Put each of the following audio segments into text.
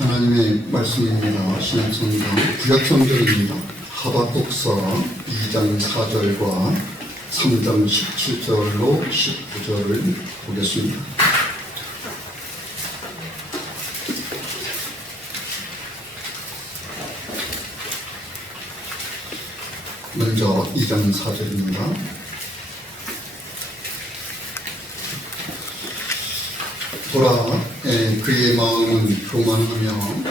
하나님의 말씀입니다. 신약성경 구약성경입니다. 하박국서 2장 4절과 3장 17절로 19절을 보겠습니다. 먼저 2장 4절입니다. 보라, 그의 마음은 교만하며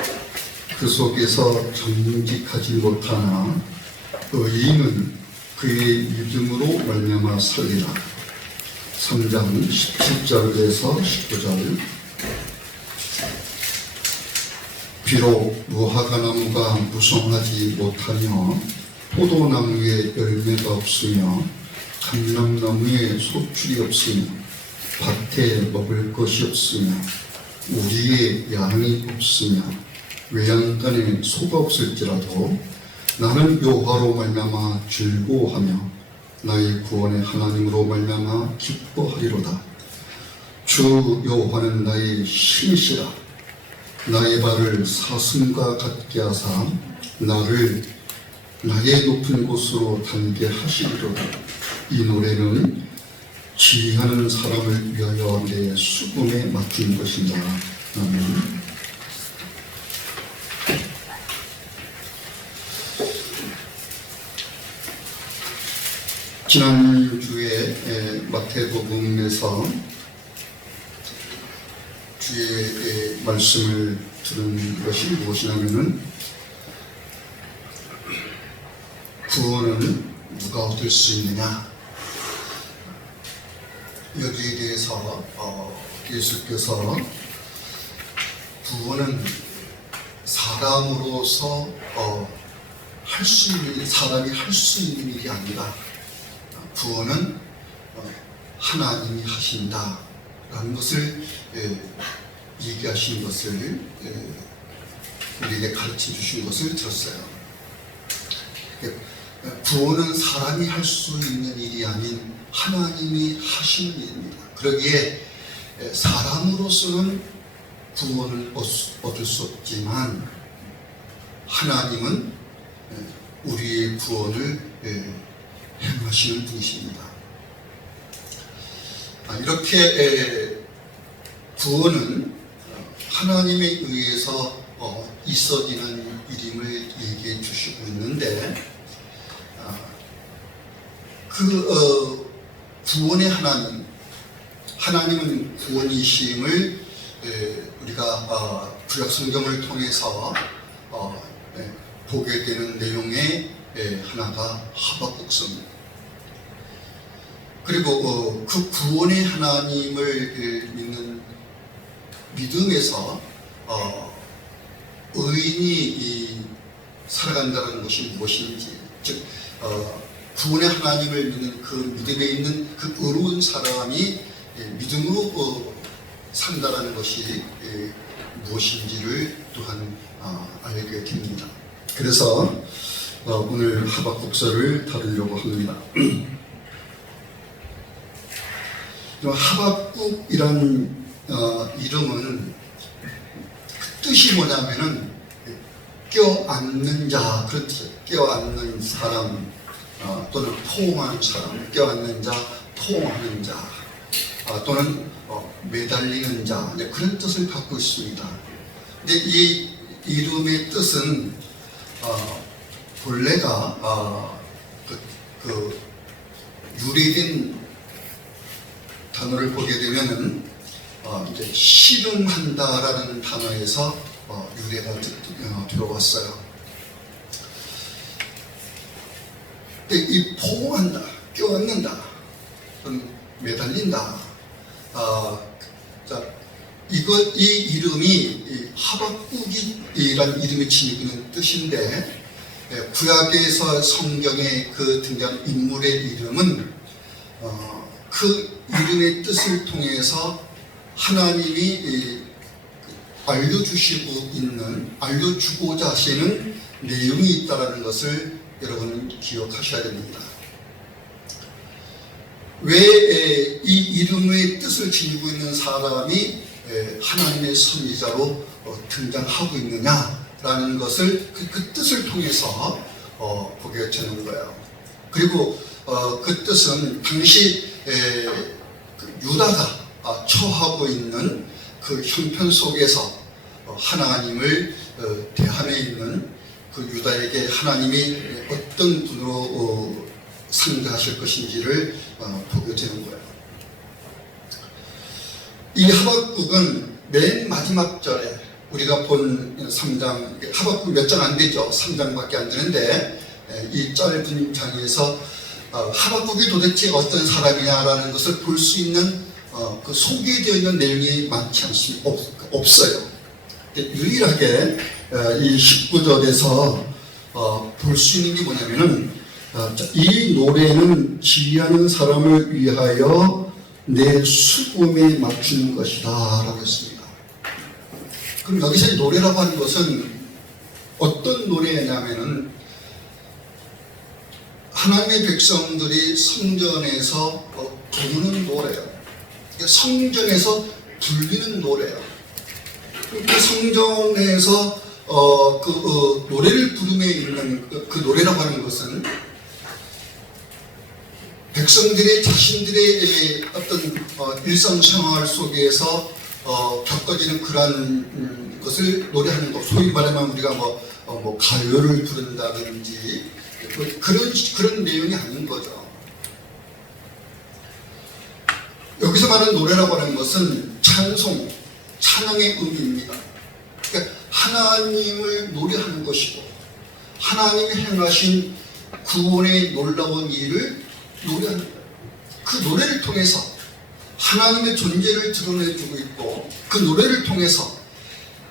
그 속에서 정직하지 못하나 의인은 그의 믿음으로 말미암아 살리라. 3장 17절에서 19절. 비록 무화과나무가 무성하지 못하며 포도나무에 열매가 없으며 감람나무에 소출이 없으며 밭에 먹을 것이 없으며 우리의 양이 없으며 외양간에 소가 없을지라도 나는 여호와로 말미암아 즐거워하며 나의 구원의 하나님으로 말미암아 기뻐하리로다. 주 여호와는 나의 힘이시라. 나의 발을 사슴과 같게 하사 나를 나의 높은 곳으로 담게 하시리로다. 이 노래는 지휘하는 사람을 위하여 내 수금에 맡긴 것이다. 아멘. 지난주에 마태복음에서 주의 말씀을 들은 것이 무엇이냐면은 구원은 누가 얻을 수 있느냐, 여기에 대해서 예수께서 구원은 사람으로서 사람이 할 수 있는 일이 아니라 구원은 하나님이 하신다라는 것을 얘기하신 것을 우리에게 가르쳐 주신 것을 들었어요. 구원은 사람이 할 수 있는 일이 아닌 하나님이 하시는 일입니다. 그러기에 사람으로서는 구원을 얻을 수 없지만 하나님은 우리의 구원을 행하시는 분이십니다. 이렇게 구원은 하나님에 의해서 있어지는 일임을 얘기해 주시고 있는데, 구원의 하나님은 구원이심을 우리가 구약성경을 통해서 보게 되는 내용의 하나가 하박국서입니다. 그리고 그 구원의 하나님을 믿는 믿음에서 의인이 살아간다는 것이 무엇인지, 즉 구원의 하나님을 믿는 그 믿음에 있는 그 의로운 사람이 믿음으로 산다라는 것이 무엇인지를 또한 알게 됩니다. 그래서 오늘 하박국서를 다루려고 합니다. 하박국이란 이름은 그 뜻이 뭐냐면은 껴안는 자, 그런 뜻이에요. 껴안는 사람, 또는 포옹하는 사람, 껴안는 자, 포옹하는 자, 또는 매달리는 자, 그런 뜻을 갖고 있습니다. 근데 이 이름의 뜻은 본래가 유래된 단어를 보게 되면은 이제 씨름한다라는 단어에서 유래가 들어왔어요. 이 포옹한다, 껴안는다, 또는 매달린다. 이 이름이 하박국이라는 이름이 지니고 있는 뜻인데, 구약에서 성경에 그 등장 인물의 이름은 그 이름의 뜻을 통해서 하나님이 알려주고자 하시는 내용이 있다는 것을 여러분 기억하셔야 됩니다. 왜 이 이름의 뜻을 지니고 있는 사람이 하나님의 선지자로 등장하고 있느냐라는 것을 그 뜻을 통해서 보게 되는 거예요. 그리고 그 뜻은 당시 유다가 처하고 있는 그 형편 속에서 하나님을 대함에 있는 그 유다에게 하나님이 어떤 분으로 상대하실 것인지를 보게 되는 거예요. 이 하박국은 맨 마지막 절에 우리가 본 3장, 하박국 몇 장 안 되죠. 3장밖에 안 되는데 이 짧은 장에서 하박국이 도대체 어떤 사람이냐라는 것을 볼 수 있는 그 소개되어 있는 내용이 많지 않습니다. 없어요. 유일하게 이 19절에서 볼 수 있는 게 뭐냐면은 이 노래는 지휘하는 사람을 위하여 내 수금에 맞추는 것이다 라고 했습니다. 그럼 여기서 노래라고 하는 것은 어떤 노래냐면은 하나님의 백성들이 성전에서 부르는 노래예요. 성전에서 불리는 노래예요. 그 성전에서 노래를 부름에 있는 그 노래라고 하는 것은 백성들이 자신들의 어떤 일상생활 속에서 겪어지는 그러한 것을 노래하는 것, 소위 말하면 우리가 뭐 가요를 부른다든지 그런 내용이 아닌 거죠. 여기서 말하는 노래라고 하는 것은 찬송, 찬양의 의미입니다. 그러니까 하나님을 노래하는 것이고 하나님이 행하신 구원의 놀라운 일을 노래하는 거예요. 그 노래를 통해서 하나님의 존재를 드러내주고 있고 그 노래를 통해서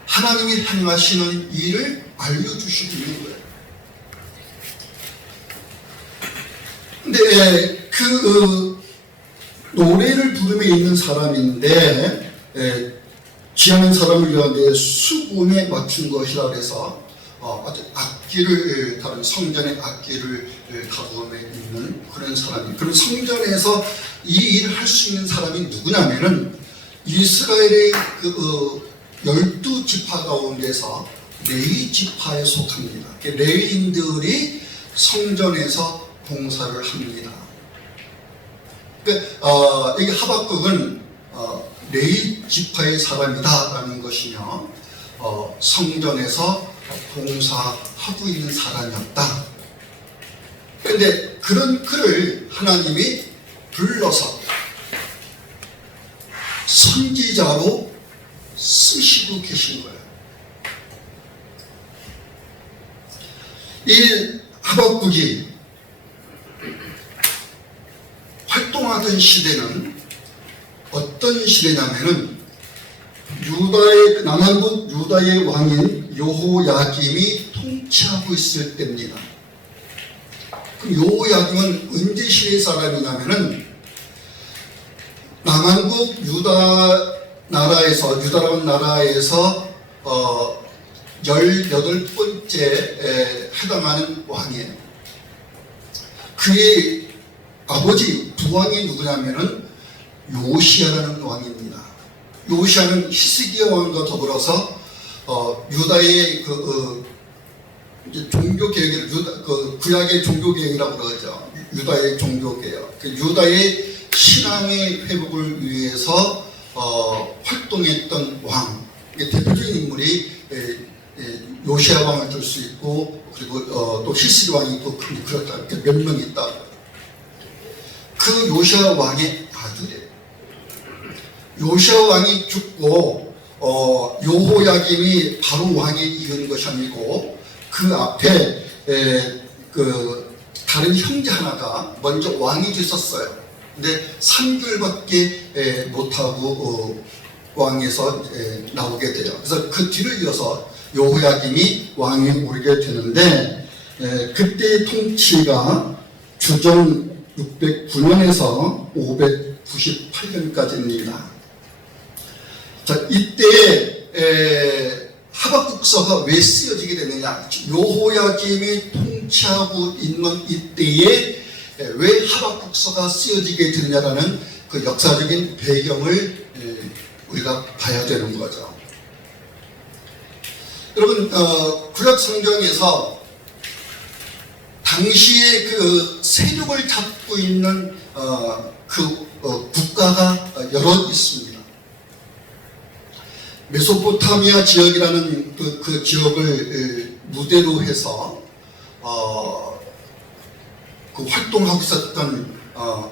하나님이 행하시는 일을 알려주시고 있는 거예요. 근데 그 노래를 부르며 있는 사람인데 지하는 사람을 위한 내 수금에 맞춘 것이라 그래서 악기를 다룬 성전의 악기를 다루며 있는 그런 사람이, 그런 성전에서 이 일을 할 수 있는 사람이 누구냐면은 이스라엘의 그 12지파 가운데서 레위 지파에 속합니다. 레위인들이 성전에서 봉사를 합니다. 그러니까 여기 하박국은 레위 지파의 사람이다라는 것이며 성전에서 봉사하고 있는 사람이었다. 그런데 그런 그를 하나님이 불러서 선지자로 쓰시고 계신 거예요. 이 하박국이 활동하던 시대는 어떤 시대냐면은 남한국 유다의 왕인 여호야김이 통치하고 있을 때입니다. 그럼 여호야김은 언제 시대 사람이냐면은 남한국 유다라는 나라에서 18번째 해당하는 왕이에요. 그의 아버지 부왕이 누구냐면은 요시야라는 왕입니다. 요시야는 히스기야 왕과 더불어서 유다의 이제 종교 개혁을 구약의 종교 개혁이라고 그러죠. 유다의 종교 개혁. 유다의 신앙의 회복을 위해서 활동했던 왕. 대표적인 인물이 요시야 왕을 들 수 있고, 그리고 또 히스기야 왕이 있고, 그렇다. 몇 명 있다. 그 요시야 왕의 아들이에요. 요시야 왕이 죽고 여호야김이 바로 왕에 이은 것이 아니고 그 앞에 다른 형제 하나가 먼저 왕이 됐었어요. 근데 3개월밖에 못하고 왕에서 나오게 돼요. 그래서 그 뒤를 이어서 여호야김이 왕에 오르게 되는데 그때의 통치가 주정 609년에서 598년까지입니다. 자, 이때 하박국서가 왜 쓰여지게 되느냐? 여호야김이 통치하고 있는 이때에 왜 하박국서가 쓰여지게 되느냐라는 그 역사적인 배경을 우리가 봐야 되는 거죠. 여러분, 구약 성경에서 당시에 그 세력을 잡고 있는 국가가 여러 있습니다. 메소포타미아 지역이라는 그 지역을 무대로 해서 그 활동하고 있었던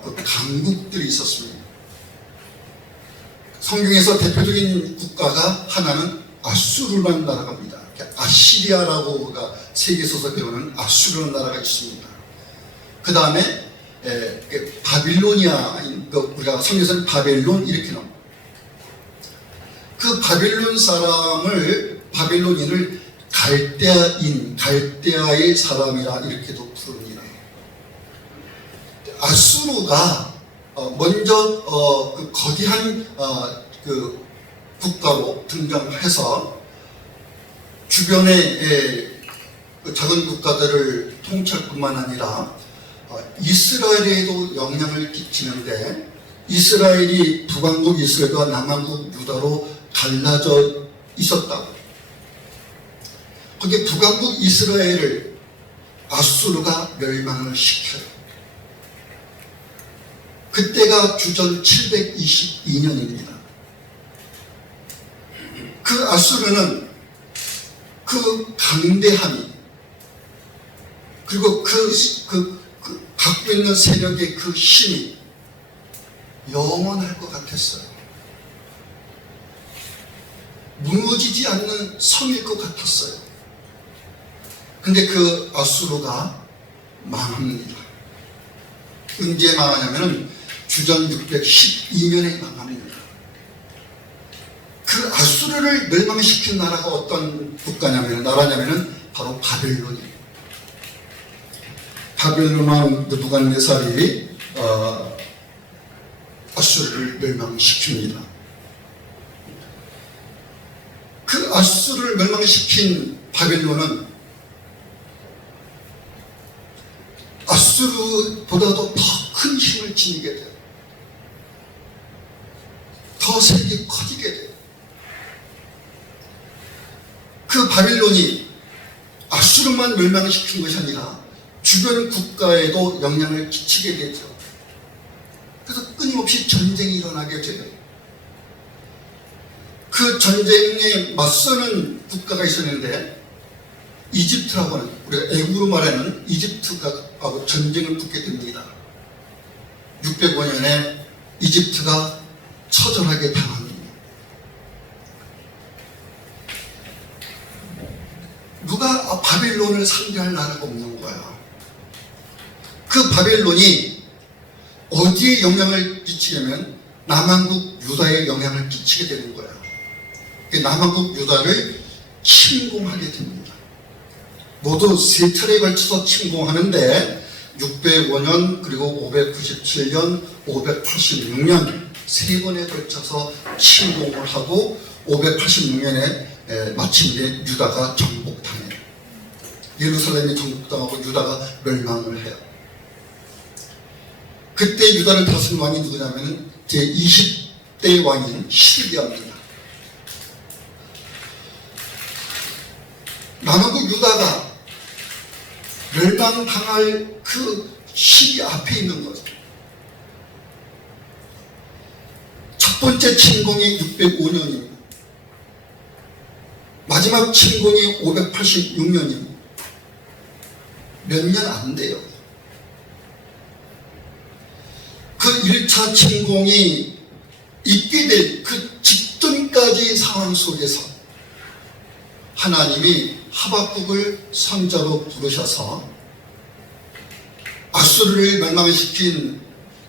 그 강국들이 있었습니다. 성경에서 대표적인 국가가 하나는 아수르라는 나라가 입니다. 아시리아라고 세계에서 배우는 아수르라는 나라가 있습니다. 그 다음에 바빌로니아, 우리가 성경에서는 바벨론 이렇게 나옵니다. 그 바벨론인을 갈대아의 사람이라 이렇게도 부릅니다. 아수르가 먼저 그 거대한 그 국가로 등장해서 주변의 작은 국가들을 통찰뿐만 아니라 이스라엘에도 영향을 끼치는데, 이스라엘이 북왕국 이스라엘과 남왕국 유다로 갈라져 있었다고. 거기에 북왕국 이스라엘을 아수르가 멸망을 시켜요. 그때가 주전 722년입니다. 그 아수르는 그 강대함이, 그리고 갖고 있는 세력의 그 힘이 영원할 것 같았어요. 무너지지 않는 성일 것 같았어요. 근데 그 아수르가 망합니다. 언제 망하냐면은 주전 612년에 망합니다. 그 아수르를 멸망시킨 나라가 어떤 나라냐면은 바로 바벨론이에요. 바벨론 왕 느부갓네살이 아수르를 멸망시킵니다. 그 아수르를 멸망시킨 바벨론은 아수르보다도 더 큰 힘을 지니게 돼요. 더 세력이 커지게 돼요. 그 바벨론이 아수르만 멸망시킨 것이 아니라 주변 국가에도 영향을 끼치게 되죠. 그래서 끊임없이 전쟁이 일어나게 돼요. 그 전쟁에 맞서는 국가가 있었는데, 이집트라고 하는, 우리가 애국으로 말하는 이집트하고 전쟁을 붙게 됩니다. 605년에 이집트가 처절하게 당합니다. 누가 바벨론을 상대할 나라가 없는 거야. 그 바벨론이 어디에 영향을 끼치냐면 남왕국 유다에 영향을 끼치게 되는 거야. 남왕국 유다를 침공하게 됩니다. 모두 세 차례에 걸쳐서 침공하는데 605년, 그리고 597년, 586년 세 번에 걸쳐서 침공을 하고 586년에 마침내 유다가 정복당해요. 예루살렘이 정복당하고 유다가 멸망을 해요. 그때 유다를 다스린 왕이 누구냐면 제20대 왕인 시드기야입니다. 남왕국 유다가 멸망당할 그 시기 앞에 있는 거죠. 첫 번째 침공이 605년입니다. 마지막 침공이 586년입니다. 몇 년 안 돼요. 그 1차 침공이 있게 될 그 직전까지 상황 속에서 하나님이 하박국을 선자로 부르셔서 아수르를 멸망시킨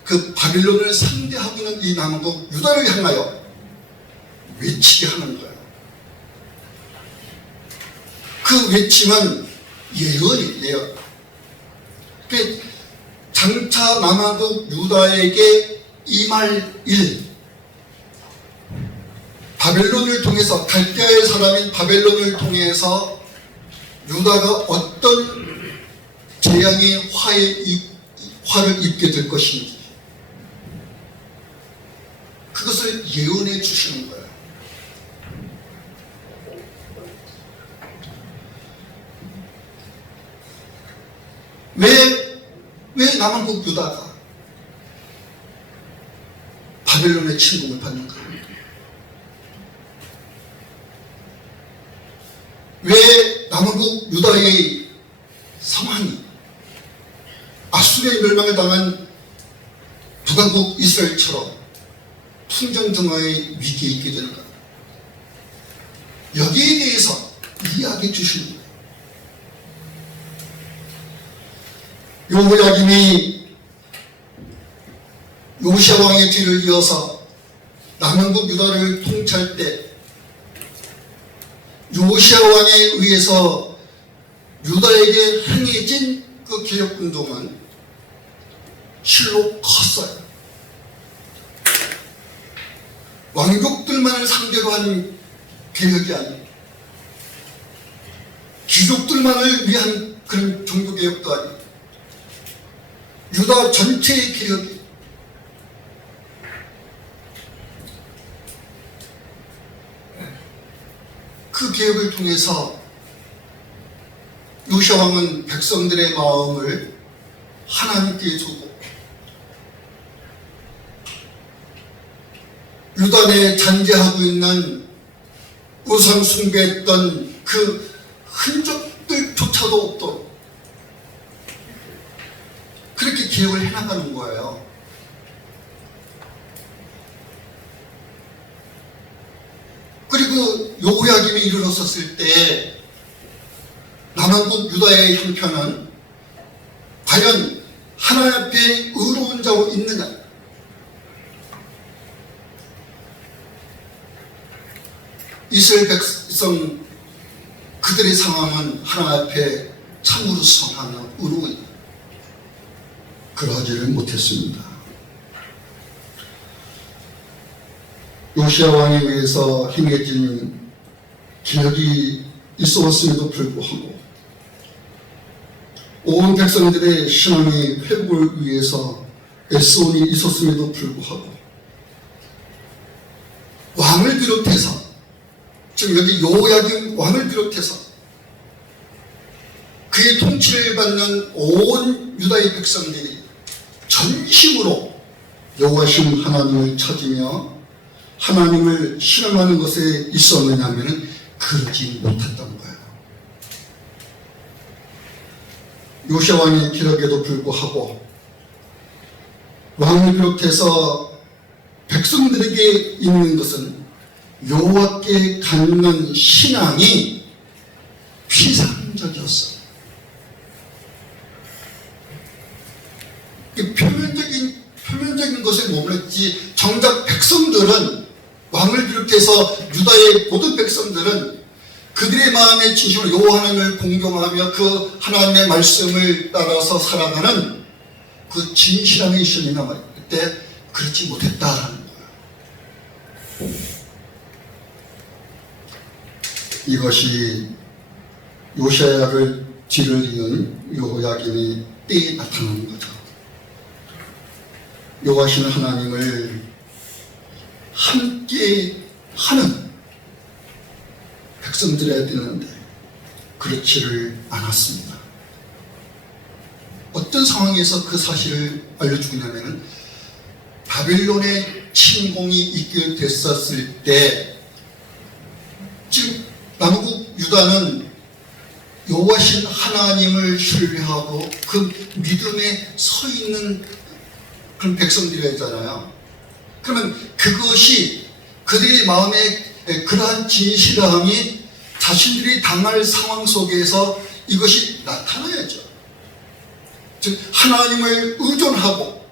그 바빌론을 상대하고 있는 이 남왕국 유다를 향하여 외치게 하는 거예요. 그 외침은 예언이에요. 장차 남왕국 유다에게 임할 일, 바벨론을 통해서, 갈대아의 사람인 바벨론을 통해서 유다가 어떤 재앙의 화를 입게 될 것인지, 그것을 예언해 주시는 거예요. 왜 남한국 유다가 바벨론의 침공을 받는가? 왜 남한국 유다의 상황이 아수르의 멸망을 당한 북왕국 이스라엘처럼 풍전등화의 위기에 있게 되는가? 여기에 대해서 이야기해 주시는 거예요. 여호야김이 요시야 왕의 뒤를 이어서 남한국 유다를 통치할 때 요시야 왕에 의해서 유다에게 행해진 그 개혁운동은 실로 컸어요. 왕족들만을 상대로 한 개혁이 아니에요. 귀족들만을 위한 그런 종교개혁도 아니에요. 유다 전체의 개혁이 그 개혁을 통해서 요시야 왕은 백성들의 마음을 하나님께 주고 유다 내에 잔재하고 있는 우상 숭배했던 그 흔적들조차도 없도록 그렇게 개혁을 해나가는 거예요. 그리고 여호야김이 이르렀었을 때 남한국 유다의 형편은 과연 하나님 앞에 의로운 자로 있느냐? 이스라엘 백성 그들의 상황은 하나님 앞에 참으로 선하며 의로운 그러하지를 못했습니다. 요시야 왕에 의해서 행해진 개혁이 있어 왔음에도 불구하고 온 백성들의 신앙의 회복을 위해서 애쓰온이 있었음에도 불구하고 왕을 비롯해서 지금 여기 여호야김 왕을 비롯해서 그의 통치를 받는 온 유다의 백성들이 전심으로 여호와신 하나님을 찾으며 하나님을 신앙하는 것에 있었느냐 하면 그러지 못했던 거예요. 요시야 왕의 기록에도 불구하고 왕을 비롯해서 백성들에게 있는 것은 여호와께 갖는 신앙이 피상적이었어요. 표면적인 것에 머물렀지 정작 백성들은 왕을 비롯해서 유다의 모든 백성들은 그들의 마음의 진심으로 여호와 하나님을 공경하며 그 하나님의 말씀을 따라서 살아가는 그 진실함의 신이나 말 때 그렇지 못했다라는 거예요. 이것이 요시야를 뒤를 이은 여호야김의 때에 나타나는 거죠. 여호와신 하나님을 함께 하는 백성들이어야 되는데 그렇지를 않았습니다. 어떤 상황에서 그 사실을 알려주냐면 바벨론의 침공이 있게 됐었을 때 지금 남국 유다는 여호와신 하나님을 신뢰하고 그 믿음에 서 있는 그런 백성들이었잖아요. 그러면 그것이 그들의 마음에 그러한 진실함이 자신들이 당할 상황 속에서 이것이 나타나야죠. 즉 하나님을 의존하고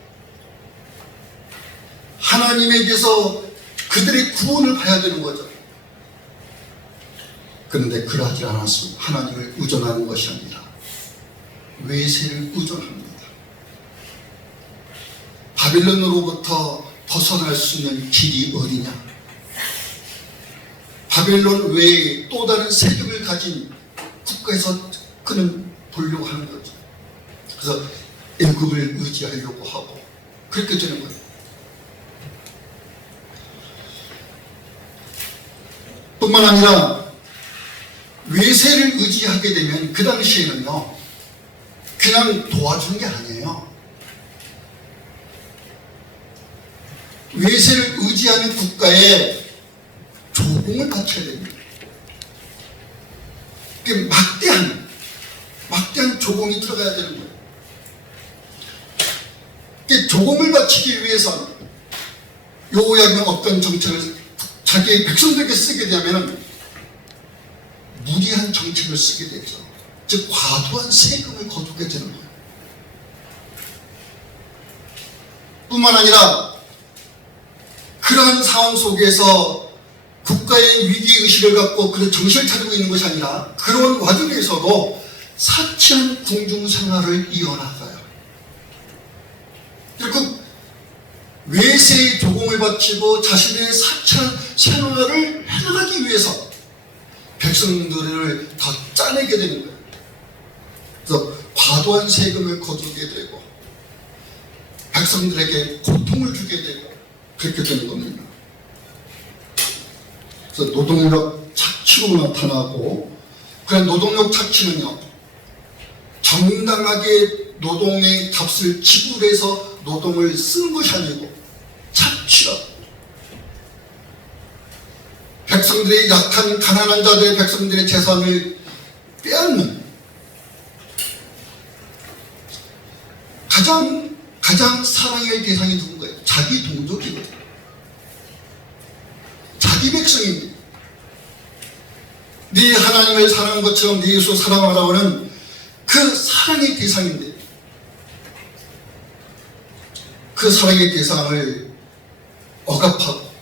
하나님에게서 그들의 구원을 봐야 되는 거죠. 그런데 그러하지 않았습니다. 하나님을 의존하는 것이 아니라 외세를 의존합니다. 바벨론으로부터 벗어날 수 있는 길이 어디냐? 바벨론 외에 또 다른 세력을 가진 국가에서 그는 보려고 하는 거죠. 그래서 애굽을 의지하려고 하고 그렇게 되는 거예요. 뿐만 아니라 외세를 의지하게 되면 그 당시에는요 그냥 도와주는 게 아니에요. 외세를 의지하는 국가에 조공을 바쳐야 됩니다. 막대한 조공이 들어가야 되는 거예요. 조공을 바치기 위해서는 여호야김은 어떤 정책을 자기의 백성들에게 쓰게 되면 무리한 정책을 쓰게 되죠. 즉 과도한 세금을 거두게 되는 거예요. 뿐만 아니라 그러한 상황 속에서 국가의 위기의식을 갖고 그런 정신을 차리고 있는 것이 아니라 그런 와중에서도 사치한 궁중생활을 이어나가요. 그리고 외세의 조공을 바치고 자신의 사치한 생활을 해나가기 위해서 백성들을 더 짜내게 되는 거예요. 그래서 과도한 세금을 거두게 되고 백성들에게 고통을 주게 되고 그렇게 되는 겁니다. 그래서 노동력 착취로 나타나고 그런 노동력 착취는요, 정당하게 노동의 값을 지불해서 노동을 쓰는 것이 아니고 착취라. 백성들의 약한 가난한 자들의 백성들의 재산을 빼앗는 가장 사랑의 대상이 누군가요? 자기 동족이거든요. 자기 백성입니다. 네 하나님을 사랑한 것처럼 네 예수 사랑하라고 하는 그 사랑의 대상인데 그 사랑의 대상을 억압하고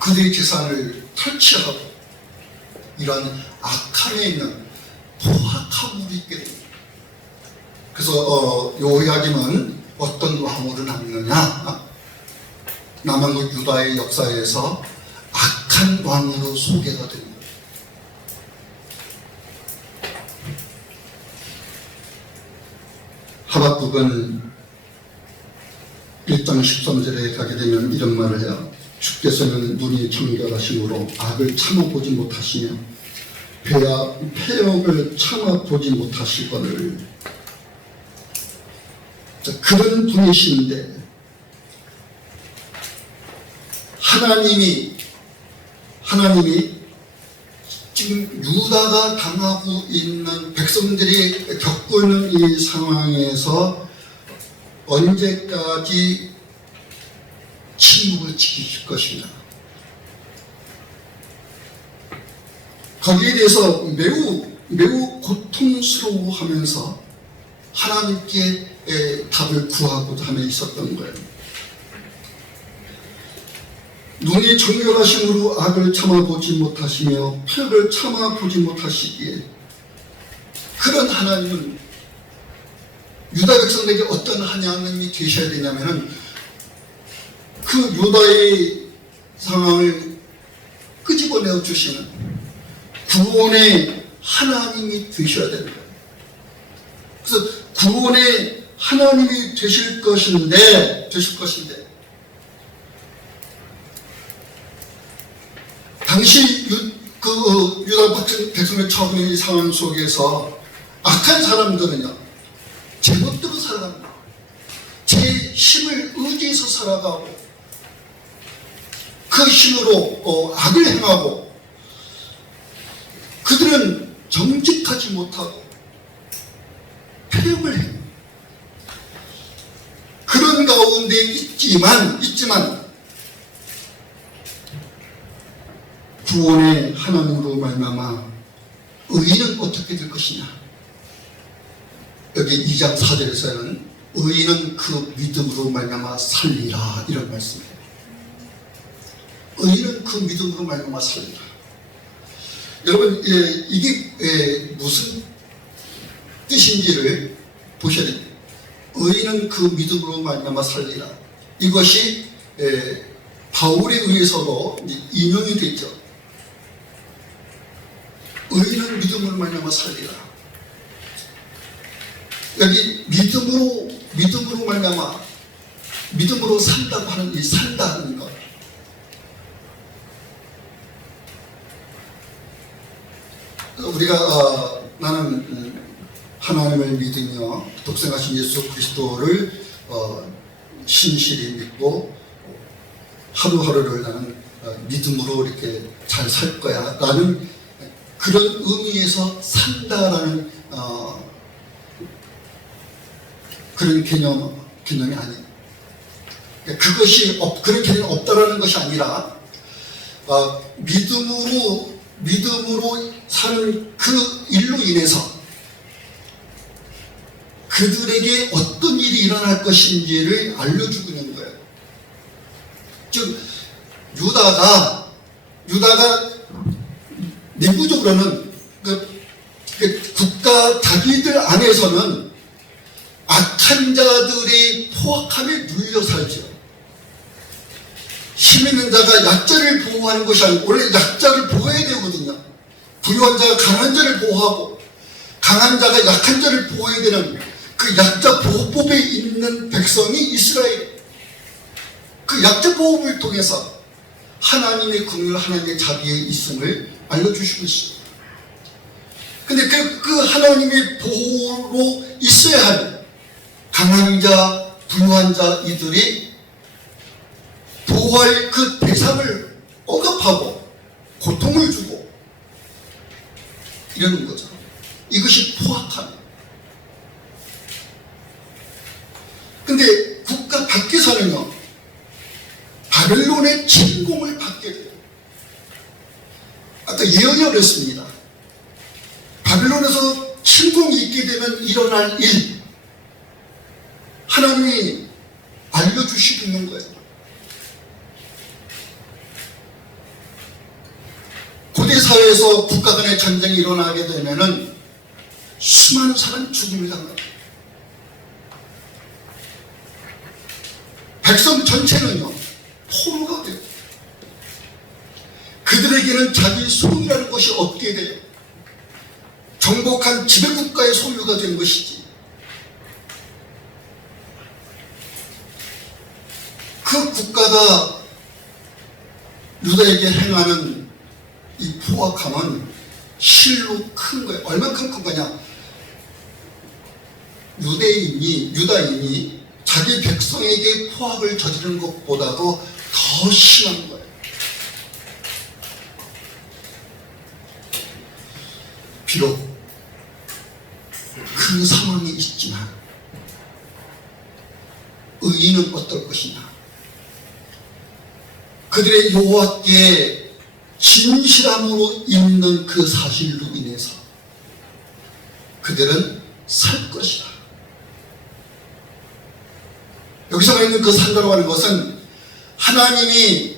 그들의 재산을 탈취하고 이러한 악함에 있는 포악함으로 있게 됩니다. 그래서 여호야김은 어떤 왕으로 남느냐? 남한국 유다의 역사에서 악한 왕으로 소개가 됩니다. 하박국은 1장 13절에 가게 되면 이런 말을 해요. 주께서는 눈이 정결하심으로 악을 참아보지 못하시며 폐역을 참아보지 못하시거늘. 그런 분이신데 하나님이 지금 유다가 당하고 있는 백성들이 겪고 있는 이 상황에서 언제까지 침묵을 지키실 것이냐, 거기에 대해서 매우 고통스러워하면서 하나님께 답을 구하고자 하며 있었던 거예요. 눈이 정결하심으로 악을 참아보지 못하시며 폐역을 참아보지 못하시기에, 그런 하나님은 유다 백성에게 어떤 하나님이 되셔야 되냐면은 그 유다의 상황을 끄집어내어 주시는 구원의 하나님이 되셔야 되는 거예요. 그래서 구원의 하나님이 되실 것인데 당시 유다 백성의 처음의 상황 속에서 악한 사람들은요, 제멋대로 살아갑니다. 제 힘을 의지해서 살아가고 그 힘으로 악을 행하고, 그들은 정직하지 못하고 폐역을 해요. 그런 가운데 있지만 구원의 하나님으로 말미암아 의인은 어떻게 될 것이냐. 여기 2장 4절에서는 의인은 그 믿음으로 말미암아 살리라, 이런 말씀이에요. 의인은 그 믿음으로 말미암아 살리라. 여러분, 이게 무슨 뜻인지를 보셔야 됩니다. 의인은 그 믿음으로 말미암아 살리라. 이것이 바울에 의해서도 인용이 되죠. 의인은 믿음으로 말미암아 살리라. 여기 믿음으로 말미암아, 믿음으로 산다고 하는 이 산다는 것, 우리가 나는 하나님을 믿으며 독생하신 예수 그리스도를 신실히 믿고 하루하루를 나는 믿음으로 이렇게 잘 살 거야 라는 그런 의미에서 산다라는 그런 개념이 아니에요. 그것이 그런 개념이 없다라는 것이 아니라 믿음으로 사는 그 일로 인해서 그들에게 어떤 일이 일어날 것인지를 알려주고 있는 거예요. 즉 유다가 내부적으로는 그 국가 자기들 안에서는 악한 자들의 포악함에 눌려 살죠. 힘 있는 자가 약자를 보호하는 것이 아니고 원래 약자를 보호해야 되거든요. 부유한 자가 강한 자를 보호하고 강한 자가 약한 자를 보호해야 되는 그 약자 보호법에 있는 백성이 이스라엘. 그 약자 보호법을 통해서 하나님의 긍휼, 하나님의 자비에 있음을 알려주시고 있습니다. 근데 그 하나님의 보호로 있어야 할 강한 자, 부유한 자 이들이 보호할 그 대상을 억압하고 고통을 주고 이러는 거죠. 이것이 포악함이에요. 근데 국가 밖에서는요, 바벨론의 침공을 받게 돼요. 아까 예언이 어렸습니다. 바벨론에서 침공이 있게 되면 일어날 일, 하나님이 알려주시고 있는 거예요. 고대 사회에서 국가 간의 전쟁이 일어나게 되면은 수많은 사람이 죽음을 당합니다. 백성 전체는요, 포로가 돼요. 그들에게는 자기 소유라는 것이 없게 돼요. 정복한 지배국가의 소유가 된 것이지. 그 국가가 유다에게 행하는 이 포악함은 실로 큰 거예요. 얼만큼 큰 거냐? 유다인이 자기 백성에게 포악을 저지르는 것보다도 더 심한 거예요. 비록 그 상황이 있지만 의인은 어떨 것이냐? 그들의 여호와께 진실함으로 있는 그 사실로 인해서 그들은 살 것이다. 여기서 있는 그 산다라고 하는 것은 하나님이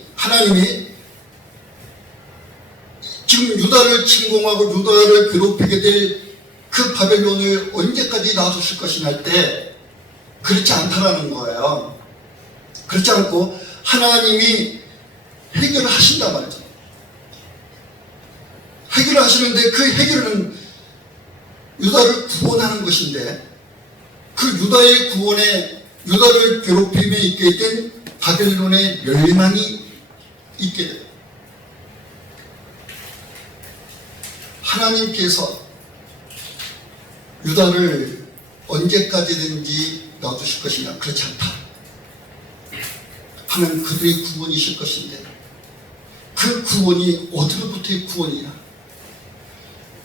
지금 유다를 침공하고 유다를 괴롭히게 될 그 바벨론을 언제까지 놔두실 것이냐 할 때 그렇지 않다라는 거예요. 그렇지 않고 하나님이 해결을 하신단 말이죠. 해결을 하시는데 그 해결은 유다를 구원하는 것인데 그 유다의 구원에 유다를 괴롭힘에 있게 된 바벨론의 멸망이 있게 돼요. 하나님께서 유다를 언제까지든지 놔두실 것이냐? 그렇지 않다. 하나님 그들의 구원이실 것인데 그 구원이 어디로부터의 구원이냐?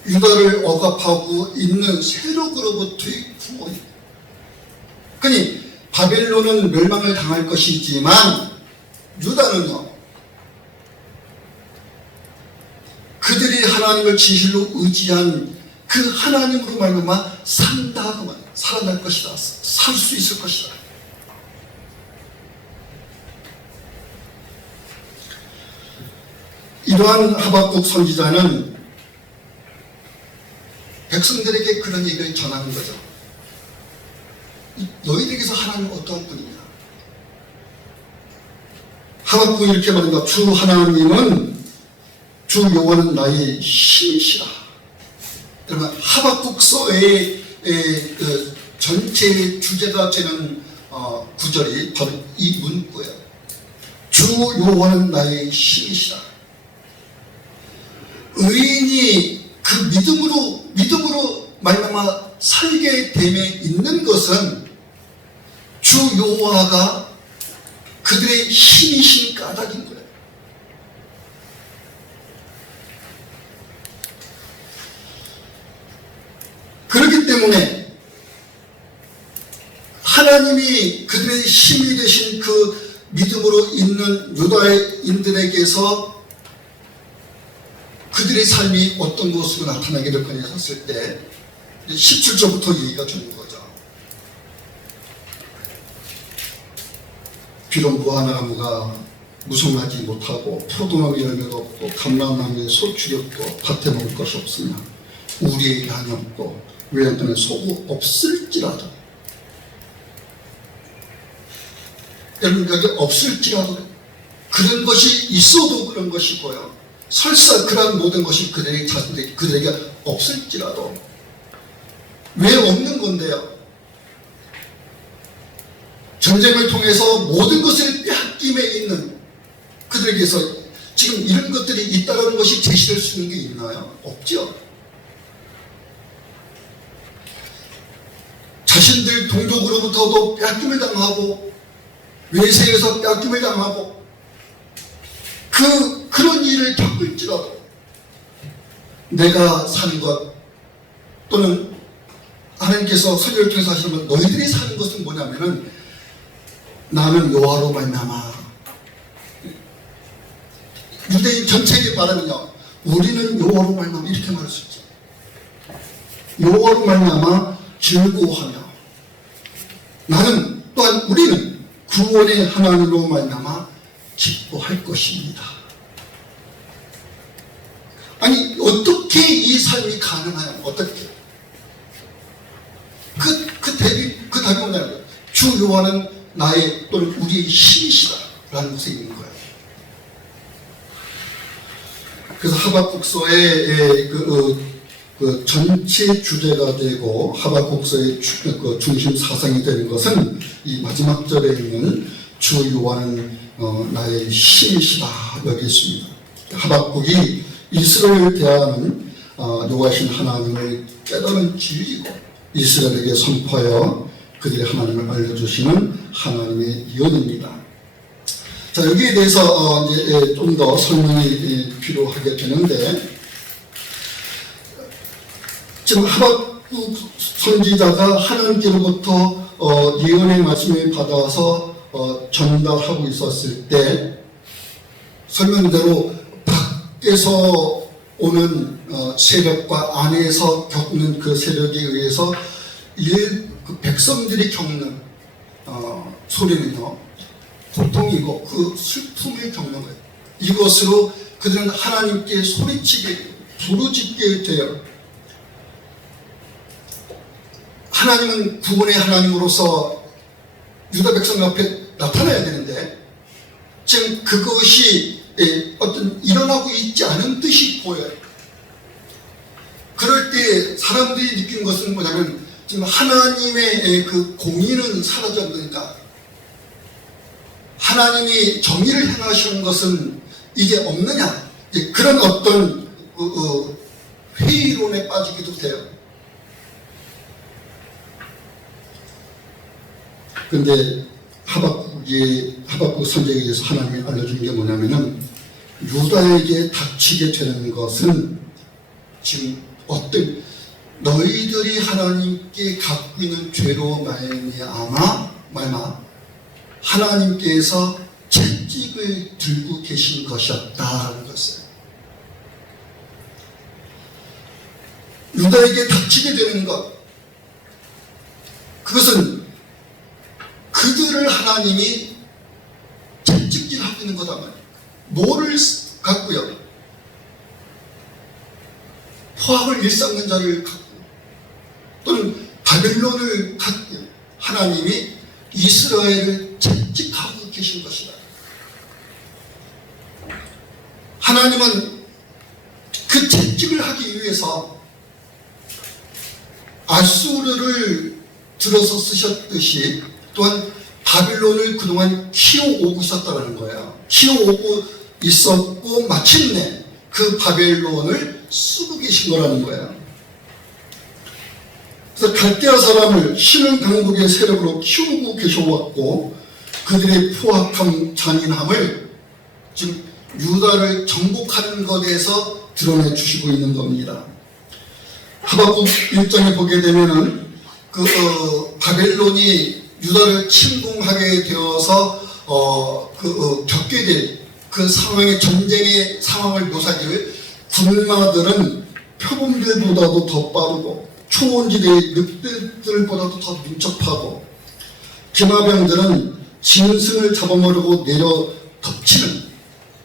유다를 억압하고 있는 세력으로부터의 구원이에요. 그러니 바벨론은 멸망을 당할 것이지만 유다는요, 그들이 하나님을 진실로 의지한 그 하나님으로 말미암아 산다, 살아날 것이다, 살 수 있을 것이다. 이러한 하박국 선지자는 백성들에게 그런 얘기를 전하는 거죠. 너희들에게서 하나님은 어떠한 분이냐? 하박국이 이렇게 말합니다. 주 하나님은, 주 여호와는 나의 힘이시라. 그러면 하박국서의 그 전체의 주제가 되는 구절이 바로 이 문구예요. 주 여호와는 나의 힘이시라. 의인이 그 믿음으로 말미암아 살게 됨에 있는 것은 주 여호와가 그들의 힘이신 까닭인 거예요. 그렇기 때문에 하나님이 그들의 힘이 되신 그 믿음으로 있는 유다인들에게서 그들의 삶이 어떤 모습으로 나타나게 될 거냐 했을 때 17절부터 얘기가 주는 거죠. 비록 무화과나무가 무성하지 못하고 포도나무 열매도 없고 감람나무에 소출이 없고 밭에 먹을 것이 없으며 우리의 양이 없고 외양간에 소가 없을지라도, 여러분 여기 없을지라도 그런 것이 있어도 그런 것이고요, 설사 그런 모든 것이 그들에게 없을지라도 왜 없는 건데요? 전쟁을 통해서 모든 것을 빼앗김에 있는 그들에게서 지금 이런 것들이 있다는 것이 제시될 수 있는 게 있나요? 없죠. 자신들 동족으로부터도 빼앗김을 당하고 외세에서 빼앗김을 당하고 그런 일을 겪을지라도 내가 사는 것, 또는 하나님께서 선지자를 통해서 하시는 너희들이 사는 것은 뭐냐면은 나는 여호와로 말미암아, 유대인 전체에게 말하면요, 우리는 여호와로 말미암아 이렇게 말할 수 있죠. 여호와로 말미암아 즐거워하며, 나는 또한 우리는 구원의 하나님으로 말미암아 기뻐할 것입니다. 아니 어떻게 이 삶이 가능하냐? 어떻게? 그 답이 뭐냐면 주 여호와는 나의 또는 우리의 힘이시다 라는 것에 있는 거예요. 그래서 하박국서의 그 전체 주제가 되고 하박국서의 중심 사상이 되는 것은 이 마지막 절에 있는 주 여호와는 나의 힘이시다 여기 있습니다. 하박국이 이스라엘을 대하는 여호와신 하나님을 깨달은 진리고 이스라엘에게 선포하여 그들의 하나님을 알려주시는 하나님의 예언입니다. 자, 여기에 대해서 이제 좀 더 설명이 필요하게 되는데, 지금 하박국 선지자가 하나님께로부터 예언의 말씀을 받아서 전달하고 있었을 때, 설명대로 밖에서 오는 세력과 안에서 겪는 그 세력에 의해서 그 백성들이 겪는 소리는요, 고통이고 그 슬픔을 겪는 거예요. 이것으로 그들은 하나님께 소리치게, 부르짖게 돼요. 하나님은 구원의 하나님으로서 유다 백성 앞에 나타나야 되는데 지금 그것이 어떤 일어나고 있지 않은 듯이 보여요. 그럴 때 사람들이 느낀 것은 뭐냐면 지금 하나님의 그 공의는 사라졌으니까, 하나님이 정의를 행하시는 것은 이제 없느냐, 그런 어떤 회의론에 빠지기도 돼요. 그런데 하박국 선지자에 의해서 하나님이 알려준 게 뭐냐면은 유다에게 닥치게 되는 것은 지금 어떤 너희들이 하나님께 갖고 있는 죄로 말미암아 하나님께서 채찍을 들고 계신 것이었다라는 것을, 유다에게 닥치게 되는 것, 그것은 그들을 하나님이 채찍질하고 있는 거다 말이에요. 뭐를 갖고요? 포악을 일삼는 자를 갖고, 또는 바벨론을 갖고 하나님이 이스라엘을 채찍하고 계신 것이다. 하나님은 그 채찍을 하기 위해서 아수르를 들어서 쓰셨듯이 또한 바빌론을 그동안 키워오고 있었다는 거예요. 키워오고 있었고 마침내 그 바벨론을 쓰고 계신 거라는 거예요. 그래서 갈대아 사람을 신흥 강국의 세력으로 키우고 계셔왔고, 그들의 포악함, 잔인함을 지금 유다를 정복하는 것에서 드러내 주시고 있는 겁니다. 하박국 1장에 보게 되면은 바벨론이 유다를 침공하게 되어서 겪게 될 그 상황의 전쟁의 상황을 묘사하기를 군마들은 표범들보다도 더 빠르고 초원지대의 늑대들보다도 더 민첩하고 기마병들은 짐승을 잡아먹으려고 내려 덮치는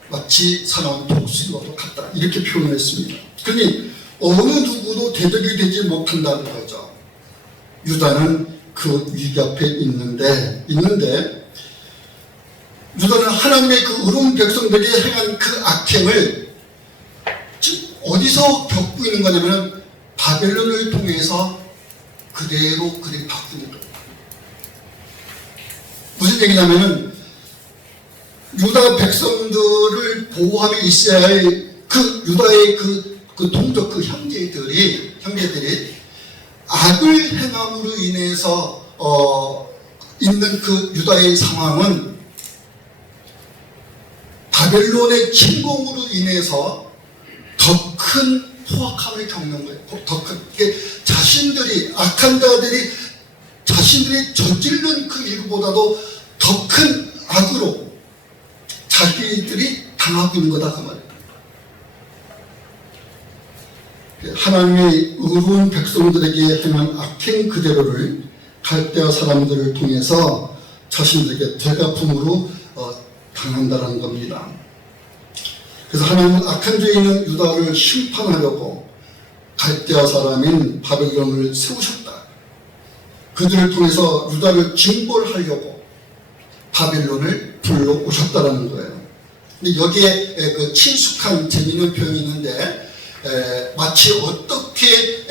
마치 사나운 독수리와도 같다, 이렇게 표현을 했습니다. 그러니 어느 누구도 대적이 되지 못한다는 거죠. 유다는 그 위기 앞에 있는데 유다는 하나님의 그 의로운 백성들에게 행한 그 악행을 지금 어디서 겪고 있는 거냐면 바벨론을 통해서 그대로 그들이 바꾸는 거예요. 무슨 얘기냐면은 유다 백성들을 보호함에 있어야 할 그 유다의 그 동족, 그 형제들이 악을 행함으로 인해서 있는 그 유다의 상황은 바벨론의 침공으로 인해서 더 큰 포악함을 겪는 거예요. 더 큰, 자신들이, 악한 자들이 자신들이 저지른 그 일보다도 더 큰 악으로 자기들이 당하고 있는 거다, 그 말이에요. 하나님의 의로운 백성들에게 행한 악행 그대로를 갈대아 사람들을 통해서 자신들에게 되갚음으로 당한다는 겁니다. 그래서 하나님은 악한 죄 있는 유다를 심판하려고 갈대아 사람인 바벨론을 세우셨다. 그들을 통해서 유다를 징벌하려고 바벨론을 불러오셨다는 거예요. 근데 여기에 그 친숙한 재미있는 표현이 있는데, 마치 어떻게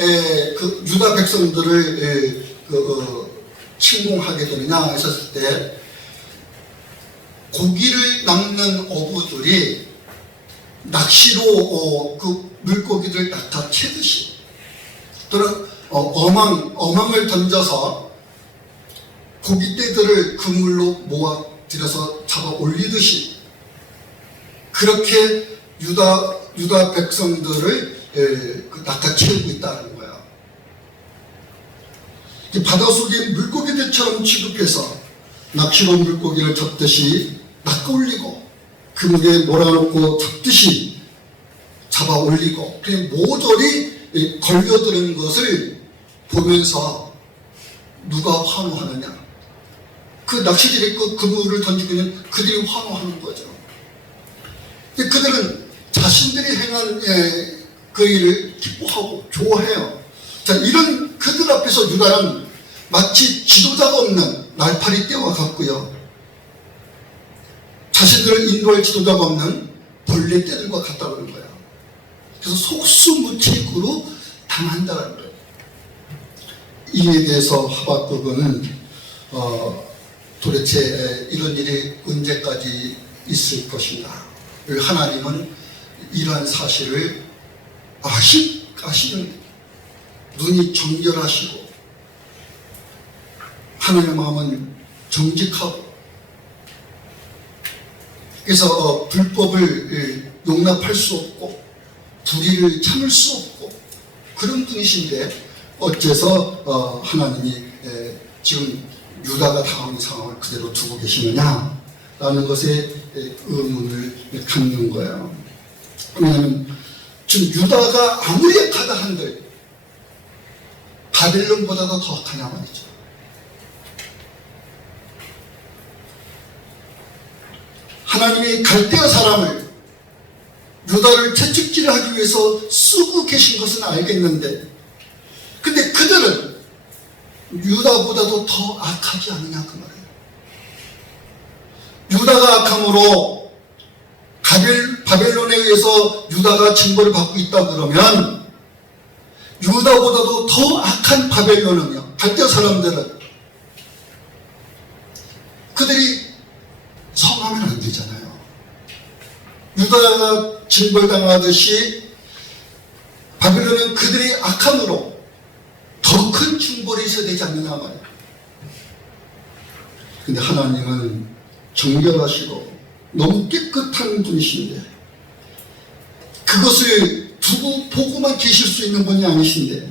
그 유다 백성들을 침공하게 되느냐 했었을 때, 고기를 낚는 어부들이 낚시로 그 물고기들 낚아채듯이, 또는 어망을 던져서 고깃대들을 그물로 모아 들여서 잡아 올리듯이, 그렇게 유다 백성들을 낚아채우고 있다는 거야. 바닷속에 물고기들처럼 취급해서 낚시로 물고기를 잡듯이 낚아올리고, 그물에 몰아놓고 잡듯이 잡아 올리고, 그냥 모조리 걸려드는 것을 보면서 누가 환호하느냐? 그 낚시들이 그 그물을 던지고 있는 그들이 환호하는 거죠. 그들은 자신들이 행한 그 일을 기뻐하고 좋아해요. 자, 이런 그들 앞에서 유다는 마치 지도자가 없는 날파리 떼와 같고요, 자신들을 인도할 지도자가 없는 벌레 떼들과 같다는 거예요. 그래서 속수무책으로 당한다는 거예요. 이에 대해서 하박국은 도대체 이런 일이 언제까지 있을 것인가? 하나님은 이러한 사실을 아시는, 눈이 정결하시고 하나님의 마음은 정직하고, 그래서 불법을 용납할 수 없고 불의를 참을 수 없고 그런 분이신데, 어째서 하나님이 지금 유다가 당하는 상황을 그대로 두고 계시느냐라는 것에 의문을 갖는 거예요. 왜냐하면 지금 유다가 아무리 악하다 한들 바벨론보다도 더 악하냐 말이죠. 하나님이 갈대아 사람을, 유다를 채찍질하기 위해서 쓰고 계신 것은 알겠는데, 근데 그들은 유다보다도 더 악하지 않느냐, 그 말이에요. 유다가 악함으로 바벨론에 의해서 유다가 징벌을 받고 있다 그러면, 유다보다도 더 악한 바벨론은요, 갈대아 사람들은 그들이 성하면 안 되잖아요. 유다가 징벌당하듯이 바벨론은 그들의 악함으로 더 큰 징벌이 있어야 되지 않느냐 말이에요. 근데 하나님은 정결하시고 너무 깨끗한 분이신데 그것을 두고 보고만 계실 수 있는 분이 아니신데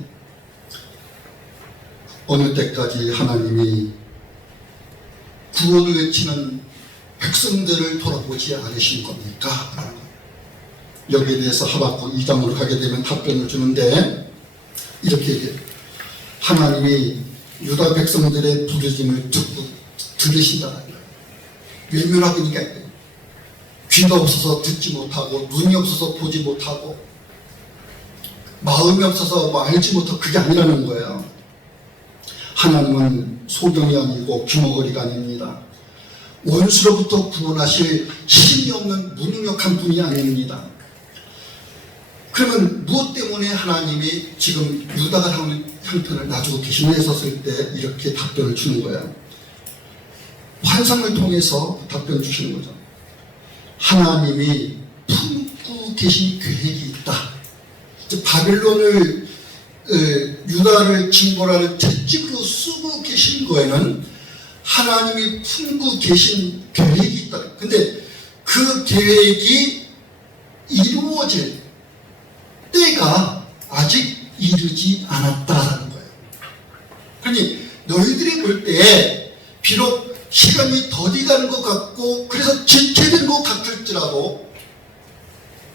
어느 때까지 하나님이 구원을 외치는 백성들을 돌아보지 않으신 겁니까? 여기에 대해서 하박국 2장으로 가게 되면 답변을 주는데 이렇게 얘기해요. 하나님이 유다 백성들의 부르짐을 듣고 들으신다. 외면하니까 귀가 없어서 듣지 못하고 눈이 없어서 보지 못하고 마음이 없어서 알지 못하고 그게 아니라는 거예요. 하나님은 소경이 아니고 귀머거리가 아닙니다. 원수로부터 구원하실 힘이 없는 무능력한 분이 아닙니다. 그러면 무엇 때문에 하나님이 지금 유다가 당하는 형편을 놔주고 계시냐 했었을 때 이렇게 답변을 주는 거예요. 환상을 통해서 답변 주시는 거죠. 하나님이 품고 계신 계획이 있다. 바벨론을 유다를 징벌하는 채찍으로 쓰고 계신 거에는 하나님이 품고 계신 계획이 있다. 근데 그 계획이 이루어질 때가 아직 이르지 않았다라는 거예요. 그러니 너희들이 볼 때 비록 시간이 더디 가는 것 같고 그래서 지체된 것 같을지라도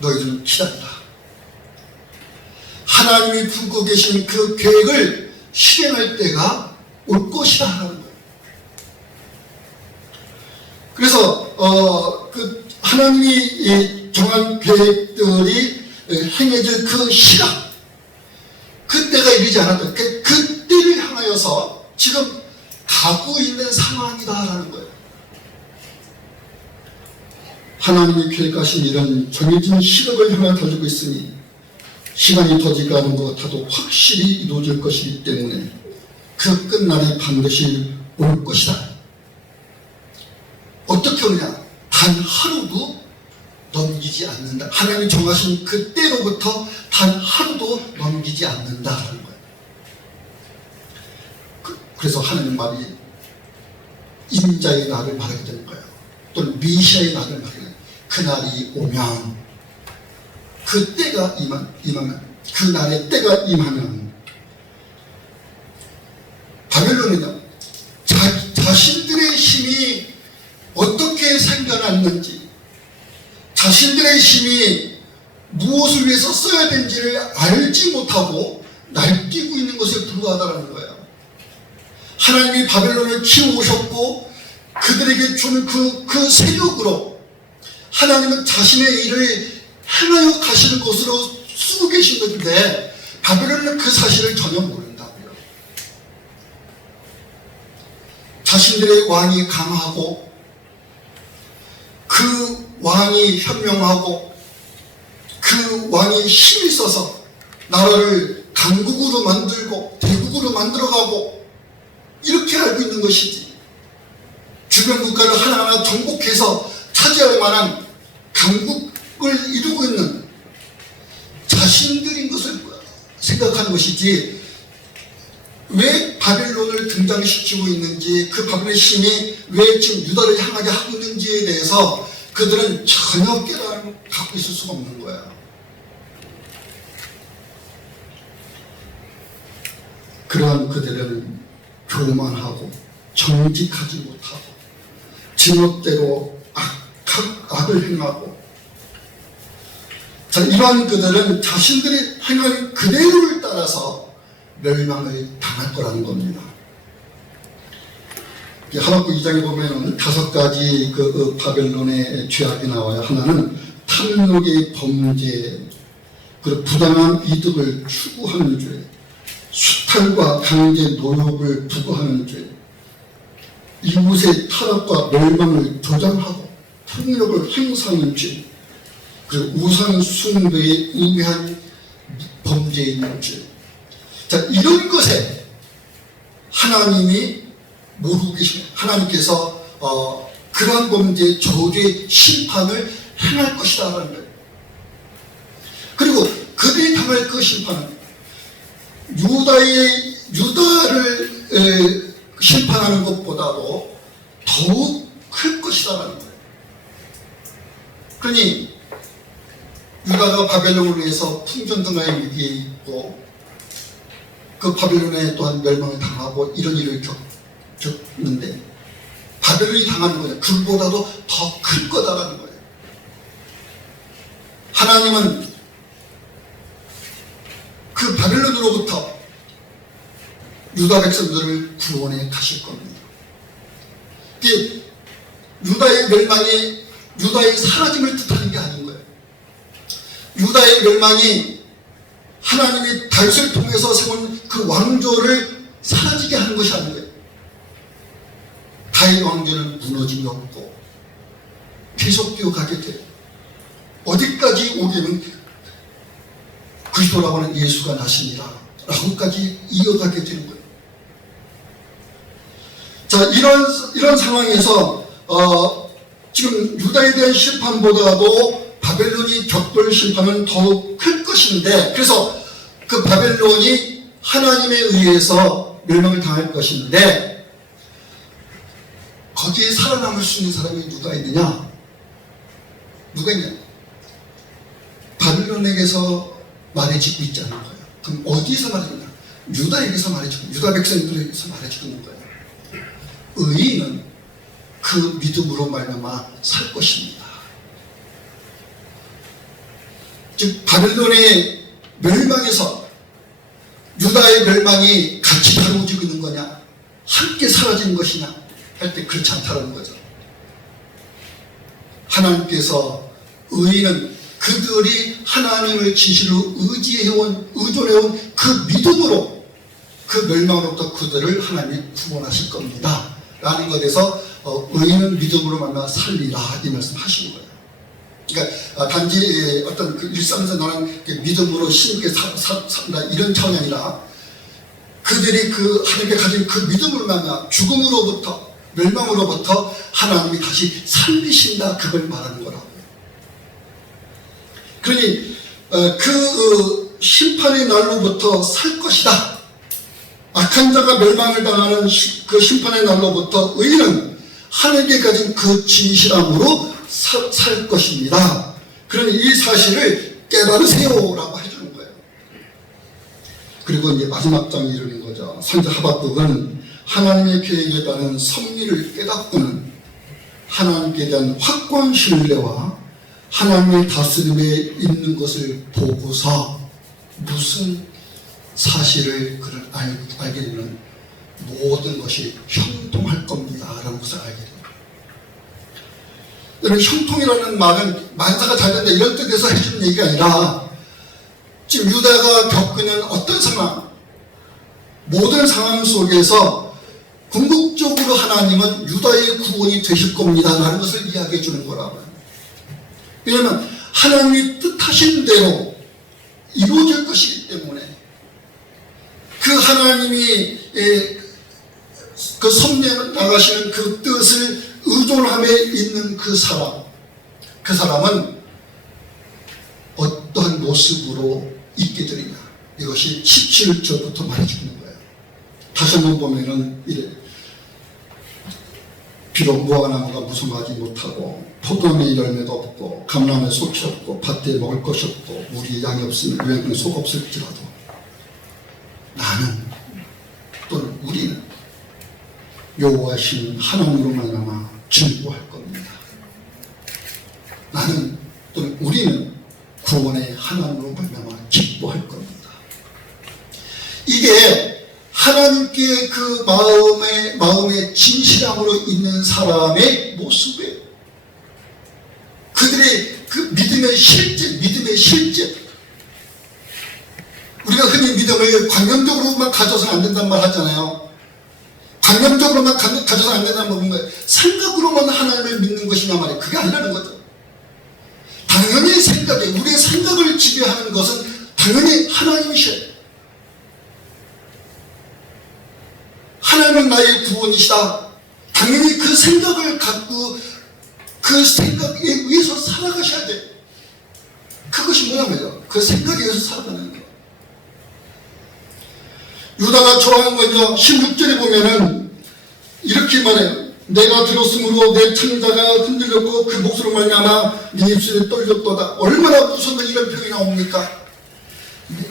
너희들은 기다리라. 하나님이 품고 계신 그 계획을 실행할 때가 올 것이라 하는 거예요. 그래서 그 하나님이 정한 계획들이 행해질 그 시간, 그때가 이르지 않았다. 그때를 향하여서 지금 가고 있는 상황이다라는 거예요. 하나님이 계획하신 일은 정해진 시각을 향해 달리고 있으니 시간이 더디 가는 것 같아도 확실히 이루어질 것이기 때문에 그 끝날이 반드시 올 것이다. 어떻게 오느냐? 단 하루도 넘기지 않는다. 하나님이 정하신 그때로부터 단 하루도 넘기지 않는다라는 거예요. 그래서 하나님 말이 인자의 날을 말하게 되는 거예요. 또는 미시아의 날을 말하게 되는 거예요. 그날이 오면, 그 때가 임하면, 그 날의 때가 임하면 바벨론은요, 자신들의 힘이 어떻게 생겨났는지, 자신들의 힘이 무엇을 위해서 써야 되는지를 알지 못하고 날뛰고 있는 것에 불과하다는 거예요. 하나님이 바벨론을 키워오셨고 그들에게 주는 그 세력으로 하나님은 자신의 일을 행하여 가시는 것으로 쓰고 계신 것인데 바벨론은 그 사실을 전혀 모른다고요. 자신들의 왕이 강하고 그 왕이 현명하고 그 왕이 힘이 있어서 나라를 강국으로 만들고 대국으로 만들어가고 이렇게 알고 있는 것이지, 주변 국가를 하나하나 정복해서 차지할 만한 강국을 이루고 있는 자신들인 것을 생각하는 것이지, 왜 바벨론을 등장시키고 있는지, 그 바벨론의 힘이 왜 지금 유다를 향하게 하고 있는지에 대해서 그들은 전혀 깨달음을 갖고 있을 수가 없는 거야. 그러한 그들은 교만하고 정직하지 못하고 지멋대로 악을 행하고, 자, 이러한 그들은 자신들의 행하는 그대로를 따라서 멸망을 당할 거라는 겁니다. 하박국 2장에 보면은 5가지 그 바벨론의 죄악이 나와요. 하나는 탐욕의 범죄, 그리고 부당한 이득을 추구하는 죄, 수탈과 강제 노역을 부과하는 죄, 이웃의 타락과 멸망을 조장하고 폭력을 행사하는 죄, 그리고 우상 숭배에 우매한 범죄에 있는 죄. 자, 이런 것에 하나님이 모르고 계십니다. 하나님께서 그러한 범죄, 저주의 심판을 행할 것이다라는 거예요. 그리고 그들이 당할 그 심판은 유다를 심판하는 것보다도 더욱 클 것이다라는 바벨론에 의해서 풍전등화의 위기에 있고 그 바벨론에 또한 멸망을 당하고 이런 일을 겪는데 바벨론이 당하는 거예요. 그보다도 더 클 거다라는 거예요. 하나님은 그 바벨론으로부터 유다 백성들을 구원해 가실 겁니다. 이게 유다의 멸망이 유다의 사라짐을 뜻하는 게 아닌 거예요. 유다의 멸망이 하나님이 다윗을 통해서 세운 그 왕조를 사라지게 하는 것이 아닌 거예요. 다윗 왕조는 무너짐이 없고 계속되어 가게 돼요. 어디까지 오기는 그리스도라고 하는 예수가 나십니다 라고까지 이어가게 되는 거예요. 자, 이런 상황에서 지금 유다에 대한 심판보다도 바벨론이 겪을 심판은 더욱 클 것인데, 그래서 그 바벨론이 하나님에 의해서 멸망을 당할 것인데 거기에 살아남을 수 있는 사람이 누가 있느냐? 누가 있냐? 바벨론에게서 말해지고 있지 않은 거예요. 그럼 어디에서 말해지냐? 유다에게서 말해지고, 유다 백성들에게서 말해지고 있는 거예요. 의인은 그 믿음으로 말미암아 살 것입니다. 즉 바벨론의 멸망에서 유다의 멸망이 같이 다루어지고 있는 거냐, 함께 사라지는 것이냐 할 때 그렇지 않다는 거죠. 하나님께서 의인은 그들이 하나님을 진실로 의존해온 그 믿음으로 그 멸망으로부터 그들을 하나님이 구원하실 겁니다 라는 것에서 의인은 믿음으로 만나 살리라 이 말씀 하시는 거예요. 그러니까 단지 어떤 그 일상에서 나는 믿음으로 신께 산다 이런 차원이 아니라 그들이 그 하나님께 가진 그 믿음으로 만나 죽음으로부터 멸망으로부터 하나님이 다시 살리신다, 그걸 말하는 거라고요. 그러니 그 심판의 날로부터 살 것이다. 악한 자가 멸망을 당하는 그 심판의 날로부터 의인은 하나님께 가진 그 진실함으로 살 것입니다. 그러니 이 사실을 깨달으세요라고 해주는 거예요. 그리고 이제 마지막 장이 이르는 거죠. 선지자 하박국은 하나님의 계획에 따른 섭리를 깨닫고는 하나님께 대한 확고한 신뢰와 하나님의 다스림에 있는 것을 보고서 무슨 사실을 그를 알게 되면 모든 것이 형통할 겁니다 라는 것을 알게 됩니다. 여러분, 형통이라는 말은 만사가 잘 된다 이런 뜻에서 해주는 얘기가 아니라 지금 유다가 겪는 어떤 상황, 모든 상황 속에서 궁극적으로 하나님은 유다의 구원이 되실 겁니다 라는 것을 이야기해 주는 거라고요. 왜냐하면 하나님이 뜻하신 대로 이루어질 것이기 때문에 그 하나님이 그 섭리해 나가시는 그 뜻을 의존함에 있는 그 사람은 어떠한 모습으로 있게 되느냐, 이것이 17절부터 말해주고 있는 거예요. 다시 한번 보면은 이래: 비록 무화과나무가 무성하지 못하고 포도나무의 열매도 없고 감나무에 솥이 없고 밭에 먹을 것이 없고 물이 양이 없으면 유행꾼에 속 없을지라도 나는 또는 우리는 여호와신 하나님으로 말미암아 즐거워할 겁니다. 나는 또는 우리는 구원의 하나님으로 말미암아 기뻐할 겁니다. 이게 하나님께 그 마음의 진실함으로 있는 사람의 모습이에요. 그들의 그 믿음의 실제. 우리가 흔히 믿음을 관념적으로만 가져서는 안 된다는 말 하잖아요. 관념적으로만 가져서는 안 된다는 말은 뭐예요? 생각으로만 하나님을 믿는 것이냐 말이에요. 그게 아니라는 거죠. 당연히 우리의 생각을 지배하는 것은 당연히 하나님이셔요. 하나님은 나의 구원이시다. 당연히 그 생각을 갖고 그 생각에 의해서 살아가셔야 돼요. 그것이 뭐냐면요, 그 생각에 의해서 살아가는 거예요. 유다가 좋아하는 건요, 16절에 보면은 이렇게 말해요. 내가 들었으므로 내 창자가 흔들렸고 그 목소리로 말미암아 네 입술이 떨렸도다. 얼마나 무서운 이런 표현이 나옵니까?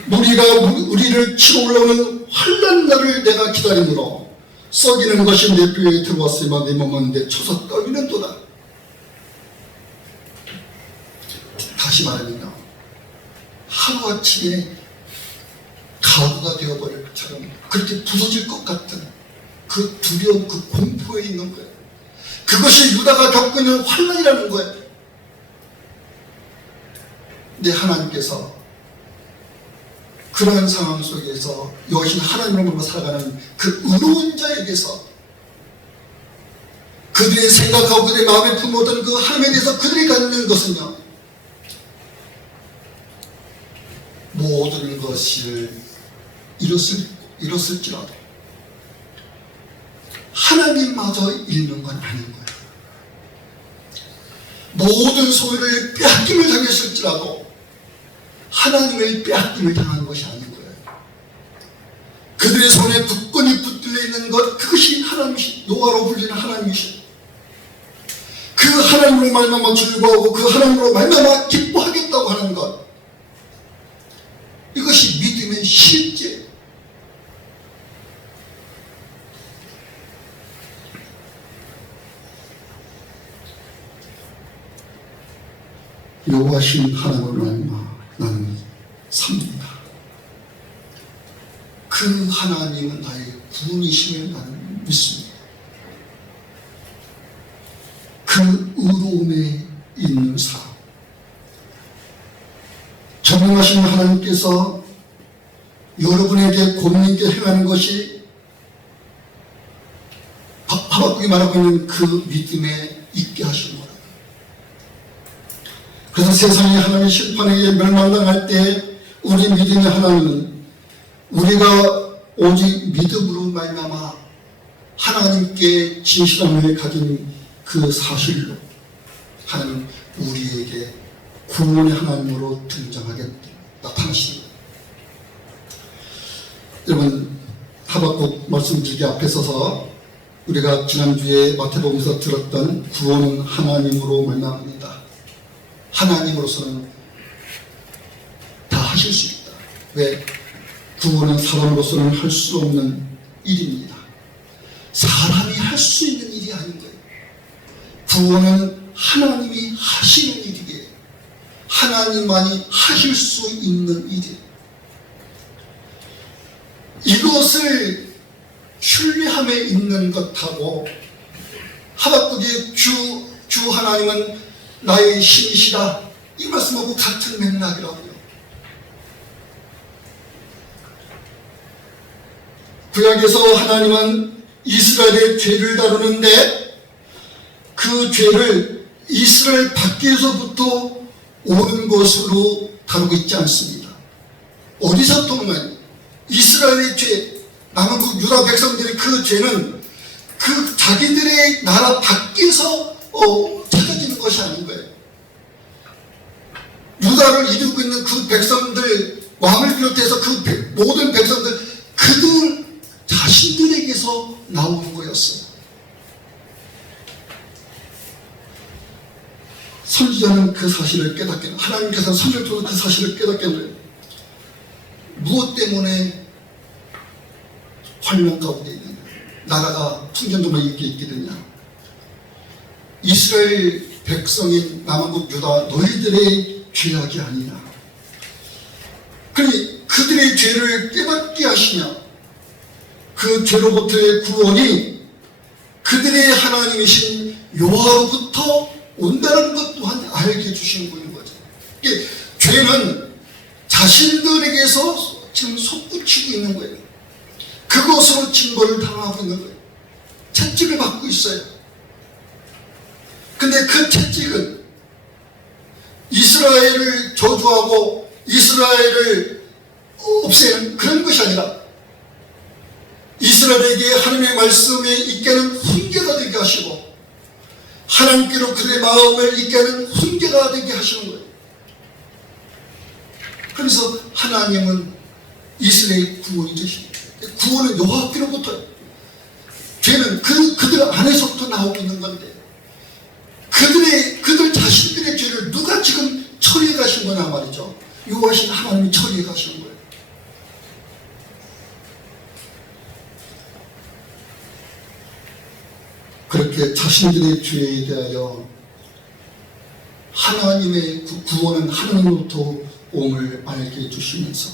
우리를 치러 올라오는 환난 날을 내가 기다림으로 썩이는 것이 내 뼈에 들어왔으며 내 몸은 내 쳐서 떨리는도다. 다시 말하면요, 하루아침에 가루가 되어버릴 것처럼 그렇게 부서질 것 같은 그 두려움, 그 공포에 있는 거예요. 그것이 유다가 겪고 있는 환난이라는 거예요. 근데 하나님께서 그러한 상황 속에서 여신 하나님으로 살아가는 그 의로운 자에게서 그들이 생각하고 그들의 마음에 품었던 그 하나님에 대해서 그들이 갖는 것은요, 모든 것을 잃었을지라도 하나님마저 잃는 건 아닌 거예요. 모든 소유를 빼앗김을 당했을지라도 하나님을 빼앗김을 당한 것이 아닌 거예요. 그들의 손에 굳건히 붙들려 있는 것, 그것이 하나님이신, 여호와로 불리는 하나님이신, 그 하나님으로 말미암아 즐거워하고 그 하나님으로 말미암아 기뻐하겠다고 하는 것, 이것이 믿음의 실제. 여호와신 하나님으로 말미암아 나는 삽니다. 그 하나님은 나의 구원이심을 나는 믿습니다. 그 의로움에 있는 삶, 전능하신 하나님께서 여러분에게 고민 있게 행하는 것이 하박국이 말하고 있는 그 믿음에 있게 하시는 거다. 그래서 세상이 하나님의 심판에 멸망당할 때 우리 믿음의 하나님은 우리가 오직 믿음으로 말미암아 하나님께 진실함을 가진 그 사실로 하나님 우리에게 구원의 하나님으로 등장하게 나타나십니다. 여러분, 하박국 말씀드리기 앞에 서서 우리가 지난주에 마태복음에서 들었던 구원은 하나님으로 말미암습니다. 하나님으로서는 다 하실 수 있다. 왜? 구원은 사람으로서는 할 수 없는 일입니다. 사람이 할 수 있는 일이 아닌 거예요. 구원은 하나님이 하시는 일이에요. 하나님만이 하실 수 있는 일이에요. 이것을 신뢰함에 있는 것하고 하박국의 주 하나님은 나의 신이시다, 이 말씀하고 같은 맥락이라고요. 구약에서 하나님은 이스라엘의 죄를 다루는데 그 죄를 이스라엘 밖에서부터 오는 것으로 다루고 있지 않습니다. 어디서부터 오는 거예요? 이스라엘의 죄, 남은 유다 백성들의 그 죄는 그 자기들의 나라 밖에서 찾아지는 것이 아닌 거예요. 유다를 이루고 있는 그 백성들, 왕을 비롯해서 그 모든 백성들, 그들 자신들에게서 나오는 거였어요. 선지자는 그 사실을 깨닫겠는, 하나님께서는 선지자를 통해 그 사실을 깨닫겠는, 무엇 때문에 환난 가운데 있느냐, 나라가 풍전도만 있게 되냐. 이스라엘 백성인 남한국 유다, 너희들의 죄악이 아니냐. 그러니 그들의 죄를 깨닫게 하시냐, 그 죄로부터의 구원이 그들의 하나님이신 여호와로부터 온다는 것 또한 알게 해주시는 거죠. 이게 죄는 자신들에게서 지금 솟구치고 있는 거예요. 그것으로 징벌을 당하고 있는 거예요. 채찍을 받고 있어요. 근데 그 채찍은 이스라엘을 저주하고 이스라엘을 없애는 그런 것이 아니라 이스라엘에게 하나님의 말씀에 있게 하는 훈계가 되게 하시고 하나님께로 그들의 마음을 있게 하는 훈계가 되게 하시는 거예요. 그래서 하나님은 이스라엘 구원이 되십니다. 구원은 여호와께로부터요. 죄 죄는 그들 안에서부터 나오고 있는 건데, 그들 자신들의 죄를 누가 지금 처리해 가신 거냐 말이죠. 여호와신 하나님이 처리해 가시는 거예요. 그렇게 자신들의 죄에 대하여 하나님의 구원은 하나님으로부터 옴을 알게 해주시면서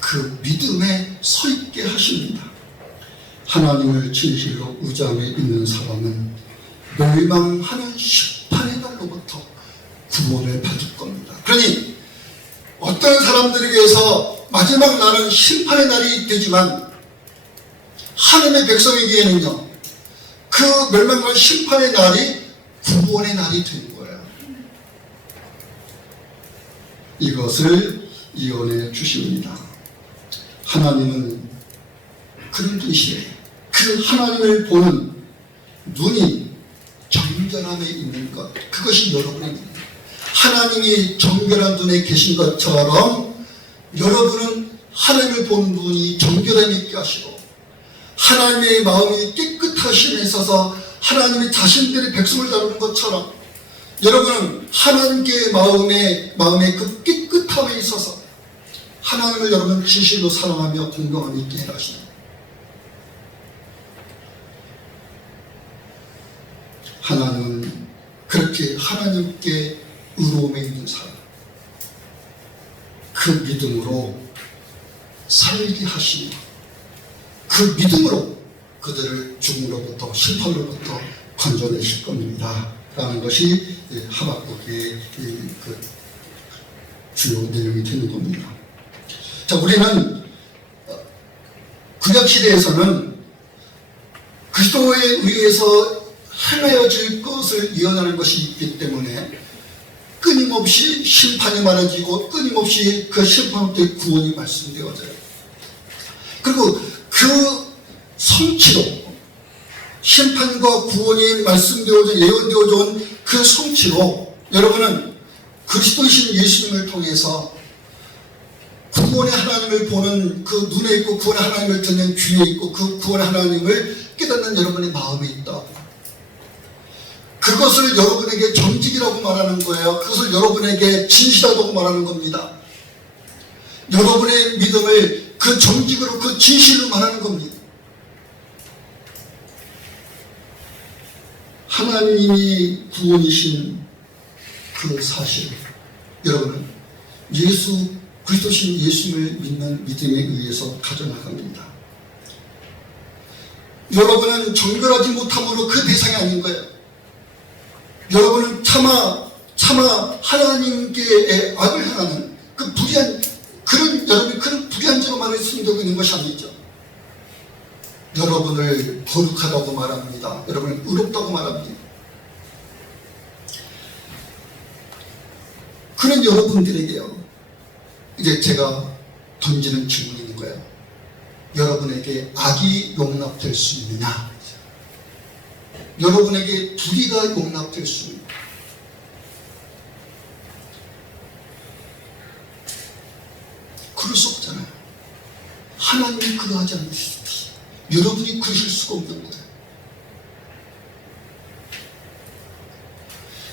그 믿음에 서 있게 하십니다. 하나님을 진실로 의지함에 있는 사람은 멸망하는 심판의 날로부터 구원을 받을 겁니다. 그러니 어떤 사람들에게서 마지막 날은 심판의 날이 되지만 하나님의 백성에게는요, 그 멸망과 심판의 날이 구원의 날이 되는 거예요. 이것을 이언해 주십니다. 하나님은 그런 분이시래요. 그 하나님을 보는 눈이 정결함에 있는 것, 그것이 여러분의 눈. 하나님이 정결한 눈에 계신 것처럼 여러분은 하나님을 보는 눈이 정결함에 있게 하시고, 하나님의 마음이 깨끗하심에 있어서 하나님이 자신들의 백성을 다루는 것처럼 여러분은 하나님께 마음의 그 깨끗함에 있어서 하나님을 여러분 진실로 사랑하며 공경함 있게 해가시는, 하나님은 그렇게 하나님께 의로움에 있는 사람, 그 믿음으로 살게 하시며 그 믿음으로 그들을 죽음으로부터 심판으로부터 건져내실 겁니다 라는 것이 하박국의 그 주요 내용이 되는 겁니다. 자, 우리는 구약시대에서는 그리스도에 의해서 행하여질 것을 예언하는 것이 있기 때문에 끊임없이 심판이 말해지고 끊임없이 그 심판부터의 구원이 말씀되어져요. 그리고 그 성취로 심판과 구원이 말씀되어져 예언되어져 온 그 성취로 여러분은 그리스도이신 예수님을 통해서 구원의 하나님을 보는 그 눈에 있고 구원의 하나님을 듣는 귀에 있고 그 구원의 하나님을 깨닫는 여러분의 마음에 있다. 그것을 여러분에게 정직이라고 말하는 거예요. 그것을 여러분에게 진실하다고 말하는 겁니다. 여러분의 믿음을 그 정직으로 그 진실로 말하는 겁니다. 하나님이 구원이신 그 사실, 여러분은 그리스도신 예수님을 믿는 믿음에 의해서 가져나갑니다. 여러분은 정결하지 못함으로 그 대상이 아닌 거예요. 여러분은 차마 하나님께 악을 행하는 그 여러분이 그런 불의한 죄로만을 숨기고 있는 것이 아니죠. 여러분을 거룩하다고 말합니다. 여러분을 의롭다고 말합니다. 그런 여러분들에게요, 이제 제가 던지는 질문이 있는 거예요. 여러분에게 악이 용납될 수 있느냐? 여러분에게 불의가 용납될 수 있느냐? 그럴 수 없잖아요. 하나님이 그러하지 않으시지. 여러분이 그러실 수가 없는 거예요.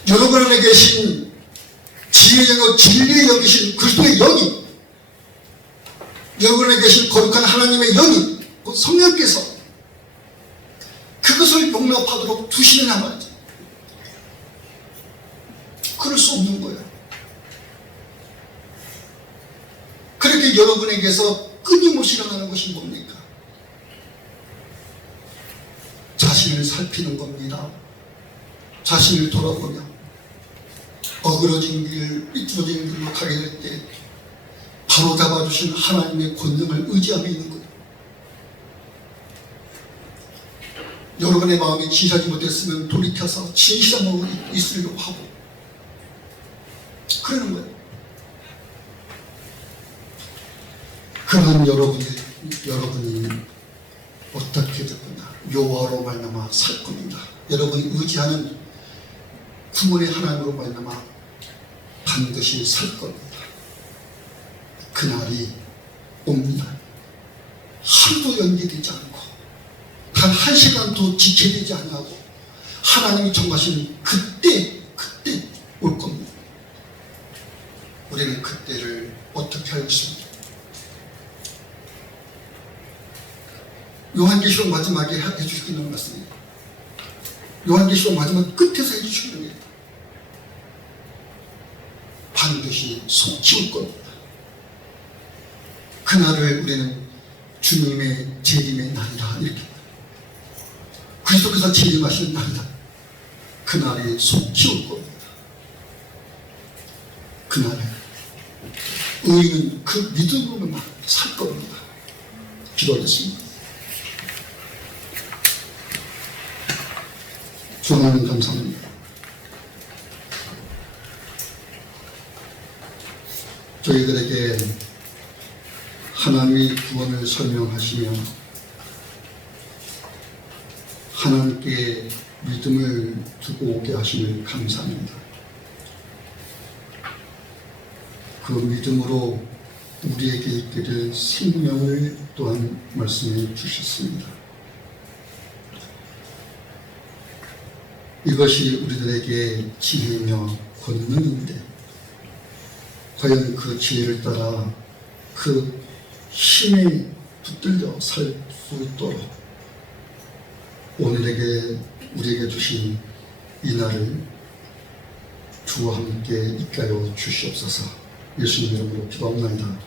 여러분 안에 계신 지혜와 진리에 여기신 그리스도의 영이, 여러분 안에 계신 거룩한 하나님의 영이, 곧 성령께서 그것을 용납하도록 두시느냐 말이죠. 그럴 수 없는 거예요. 그렇게 여러분에게서 끊임없이 일어나는 것이 뭡니까? 자신을 살피는 겁니다. 자신을 돌아보며 어그러진 길, 삐뚤어진 길로 가게 될 때 바로 잡아주신 하나님의 권능을 의지하며 있는 거예요. 여러분의 마음이 진실하지 못했으면 돌이켜서 진실한 마음으로 있으려고 하고 그러는 거예요. 그러한 여러분이 어떻게 되거나 여호와로 말미암아 살 겁니다. 여러분이 의지하는 구원의 하나님으로 말미암아 반드시 살 겁니다. 그날이 옵니다. 하루도 연기되지 않고 단 한 시간도 지체되지 않냐고 하나님이 정하신 그때 올 겁니다. 우리는 그때를 어떻게 알고 있습니까? 요한계시록 마지막에 해주시고 있는 말씀입니다. 요한계시록 마지막 끝에서 해주시는 거예요. 반드시 속히 올 겁니다. 그날을 우리는 주님의 재림의 날이라 이렇게 그리스도께서 재림하시는 날이다. 그날이 속히 올 겁니다. 그날에 의인은 그 믿음으로만 살 겁니다. 기도하겠습니다. 주 하나님 감사합니다. 저희들에게 하나님의 구원을 설명하시며 하나님께 믿음을 두고 오게 하심을 감사합니다. 그 믿음으로 우리에게 있게 될 생명을 또한 말씀해 주셨습니다. 이것이 우리들에게 지혜며 권능인데 과연 그 지혜를 따라 그 힘에 붙들려 살 수 있도록 오늘에게 우리에게 주신 이 날을 주와 함께 있게 하여 주시옵소서. 예수님 이름으로 기도합니다.